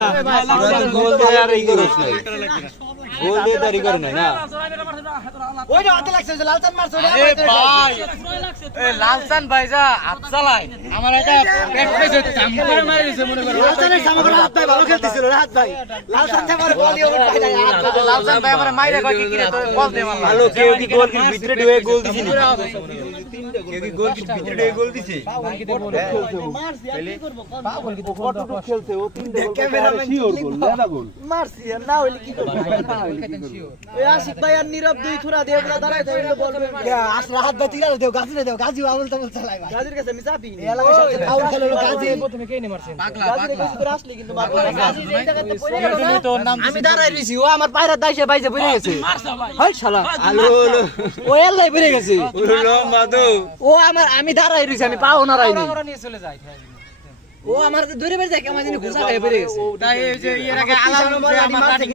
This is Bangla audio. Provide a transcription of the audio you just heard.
গোল দিয়ে আর এই করছ না গোল দিয়ে তারি করে না ওই যে হাতে লাগছে লালচান মারছে এ ভাই এ লালচান ভাই যা হাত চালায় আমার এটা প্র্যাকটিস হচ্ছে জাম করে মারি দিছে মনে করো লালচানের সামনে করে হাত ভাই ভালো খেলতেছিল রে হাত ভাই লালচান যে আমার বল ইউট পাই যায় লালচান ভাই আমার মাইরে কয় কি রে তো বল দে মারলা ভালো কেউ কি গোল ভিতরে ঢুকে গোল দিছিনি কেউ কি গোল ভিতরে ঢুকে গোল দিছে মারছি আর কি করব পাগল কি কতটুকু খেলছে ও তিনটা গোল ক্যামেরাম্যান শিওর গোল লেদা গোল মারছি আর না হইলে কি করব ওই আশিক ভাই আর নীরব দুই থুরা দিয়ে পুরো দাঁড়ায় যায় এগুলো বলবে আসলে হাত ভাই তিরা দেও গাজিরে দেও গাজি আউল তাউল চালাই ভাই গাজির কাছে আমি চাপি এই এলাকার সাথে ফাউল খেলে গাজি প্রথমে কে নি মারছেন পাগলা গাজির কাছে তো আসলি কিন্তু মারবো না গাজি এই জায়গাতে পড়ে গেল তুমি তো নাম আমি দাঁড়ায় রইছি ও আমার পায়রা দাইছে বাইজে পড়ে গেছে হাই শালা আলো আলো ও এলাই পড়ে গেছে উলো মাদু ও আমার আমি দাঁড়ায় রইছি আমি পাও না রাইনি ওরা নিয়ে চলে যায় ও আমার দূরে বের যায় কেমন জানি ঘুষা খাই পড়ে গেছে তাই এই যে এর আগে আলাম